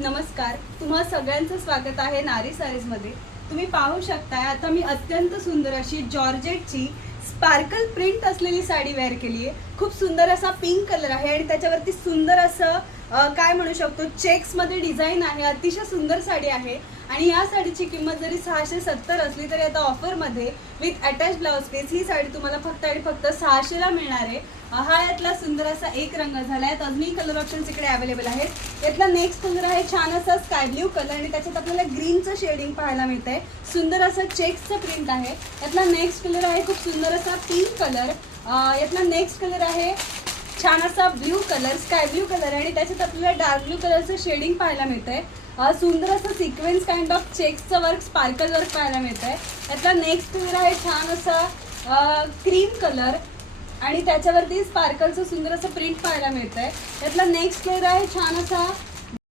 नमस्कार, तुम्हा सगळ्यांचं स्वागत आहे नारी सारीजमध्ये। तुम्ही पाहू शकताय आता मी अत्यंत सुंदर अशी जॉर्जेटची स्पार्कल प्रिंट असलेली साडी वेअर केली आहे। खूप सुंदर असा पिंक कलर आहे आणि त्याच्यावरती सुंदर असं काय म्हणू शकतो चेक्स मध्ये डिझाइन आहे। अतिशय सुंदर साडी आहे आणि या साडीची किंमत जरी 670 असली तरी आता ऑफर मध्ये विथ अटॅच ब्लाउज पीस ही साडी तुम्हाला फक्त आणि फक्त 600 ला मिळणार आहे। हा यातला सुंदर असा एक रंग झाला आहे। अजूनही कलर ऑप्शन्स इकडे अवेलेबल आहेत। यातला नेक्स्ट कलर आहे छान असा स्काय ब्ल्यू कलर आणि त्याच्यात आपल्याला ग्रीनचं शेडिंग पाहायला मिळतंय। सुंदर असं चेक्सचं प्रिंट आहे। यातला नेक्स्ट कलर आहे खूप सुंदर असा पिंक कलर। यातला नेक्स्ट कलर आहे छान असा blue colour sky blue colour आणि त्याच्यात आपल्याला डार्क ब्ल्यू कलरचं शेडिंग पाहायला मिळतंय। सुंदर असं सिक्वेन्स काइंड ऑफ चेक्सचं वर्क स्पार्कल वर्क पाहायला मिळतंय। यातला नेक्स्ट कलर आहे छान असा क्रीम कलर आणि त्याच्यावरती स्पार्कलचं सुंदर असं प्रिंट पाहायला मिळतंय। यातला नेक्स्ट कलर आहे छान असा